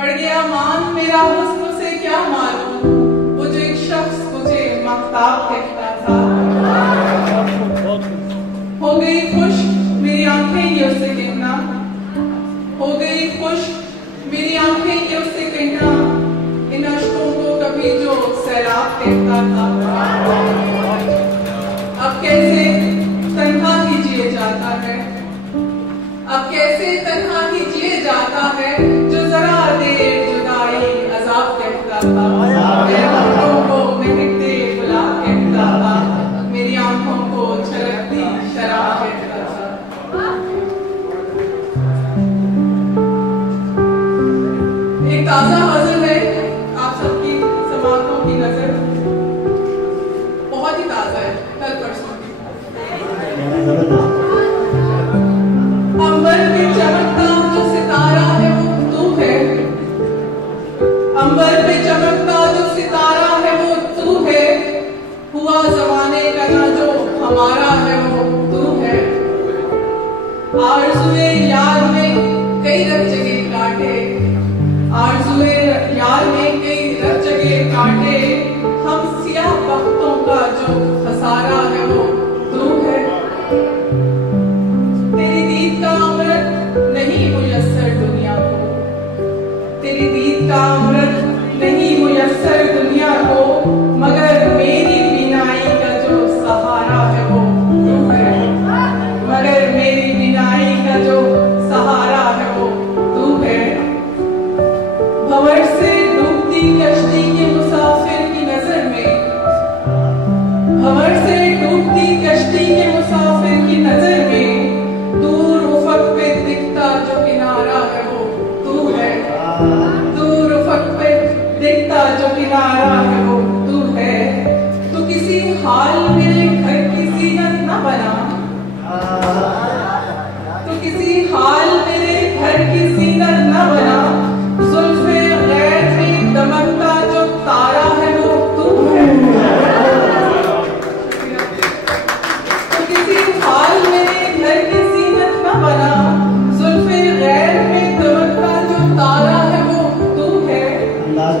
बढ़ गया मान मेरा हुस्न से क्या मालूम, वो जो एक शख्स मुझे मख्ताब कहता था। हो गई खुश मेरी आंखें ये उससे कहना, हो गई खुश मेरी आंखें ये उससे कहना, इन अश्कों को कभी जो सैलाब कहता था। अब कैसे तन्हा ही जिए जाता है, अब कैसे तन्हा ही जिए जाता है, जो जरा देर जुदाई अजाब कहता था। मेरे होठों को महकते गुलाब कहता था, मेरी आंखों को छलकती शराब कहता था। एक ताजा गजल है आप सबकी समातों की नजर, बहुत ही ताजा है, कल परसों की। अंबर पे चमकता जो सितारा है वो तू है, अंबर पे चमकता जो सितारा है वो तू है, हुआ जमाने का ना जो हमारा है वो तू है। आरज़ुए यार में कई रग जगे काटे, आरज़ुए यार में कई रग जगे काटे, हम सियाह वक्तों का जो खसारा है वो तू है। तेरी दीद का अमृत नहीं मुयस्सर दुनिया को, तेरी दीद का अमृत नहीं मुयस्सर दुनिया को, मगर मेरी बिनाई का जो सहारा है वो तू है, मगर मेरी बिनाई का जो सहारा है वो तू है। भंवर से डूबती कश्ती के मुसाफिर की नजर में, भंवर से डूबती कश्ती के मुसाफिर की नजर में, दूर उफक पे दिखता जो किनारा है वो तू है, दूर उफक पे दिखता जो किनारा है वो तू है। तू किसी हाल मेरे घर की ज़ीनत न बना, तू किसी हाल मेरे घर की ज़ीनत न बना, जुल्फ़े गैर में दमकता जो तारा है वो तू है। तो किसी हाल मेरे घर की ज़ीनत न बना, जुल्फ़े गैर में दमकता जो तारा है वो तू है।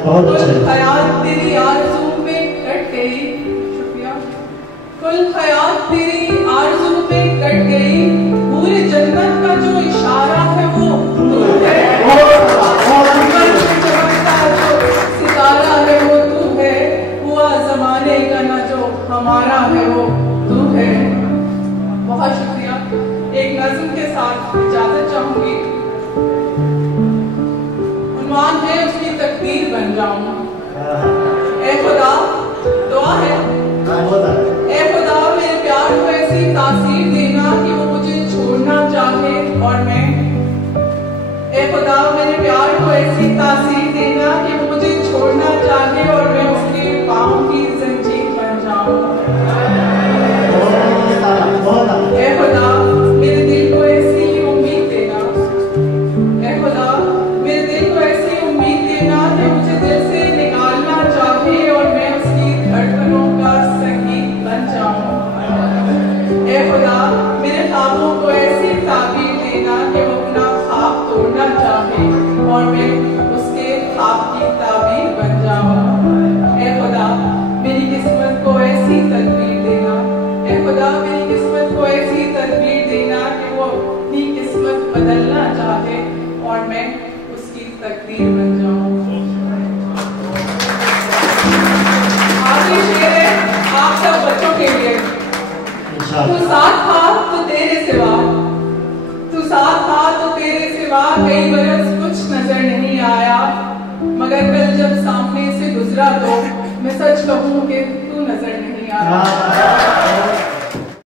कुल हयात तेरी आरज़ू पे कट गई, शुक्रिया, कुल हयात तेरी आरज़ू पे कट गई, पूरे जन्नत का जो इशारा है वो तू है। सितारा है वो तू है, हुआ जमाने का ना जो हमारा है वो तू है। बहुत शुक्रिया। एक नज़्म के साथ इजाजत चाहूंगी। उन्वान है उसकी तकदीर बन जाऊं। ए खुदा, दुआ है, ए खुदा मेरे प्यार को ऐसी तासीर देना कि वो मुझे छोड़ना चाहे और मैं, ए खुदा मेरे प्यार को ऐसी तासीर देना कि वो मुझे छोड़ना चाहे और मैं उसके पाँव की जंजीर बन जाऊं। ए खुदा मेरे दिल को ऐसी उम्मीद देना, ए खुदा मेरे दिल को ऐसी उम्मीद देना कि मुझे दिल से निकालना चाहे और मैं उसकी धड़कनों का संगीत बन जाऊं। ए खुदा मेरे ख्वाबों को ऐसी ताबीर देना कि वो अपना ख्वाब तोड़ना चाहे और मैं उसके ख्वाब की ताबीर बन जाऊं। ए खुदा मेरी किस्मत को ऐसी तदबीर देना, ए खुदा मेरी किस्मत को ऐसी तदबीर देना कि वो अपनी किस्मत बदलना चाहे और मैं उसकी तकदीर बन जाऊं। आखिरी शेर है आप सब बच्चों के लिए। तू साथ था तो तेरे सिवा, तू साथ था तो तेरे सिवा कई बरस कुछ नजर नहीं आया, मगर कल जब सामने से गुजरा तो मैं सच कहूं कि तू नजर नहीं आया।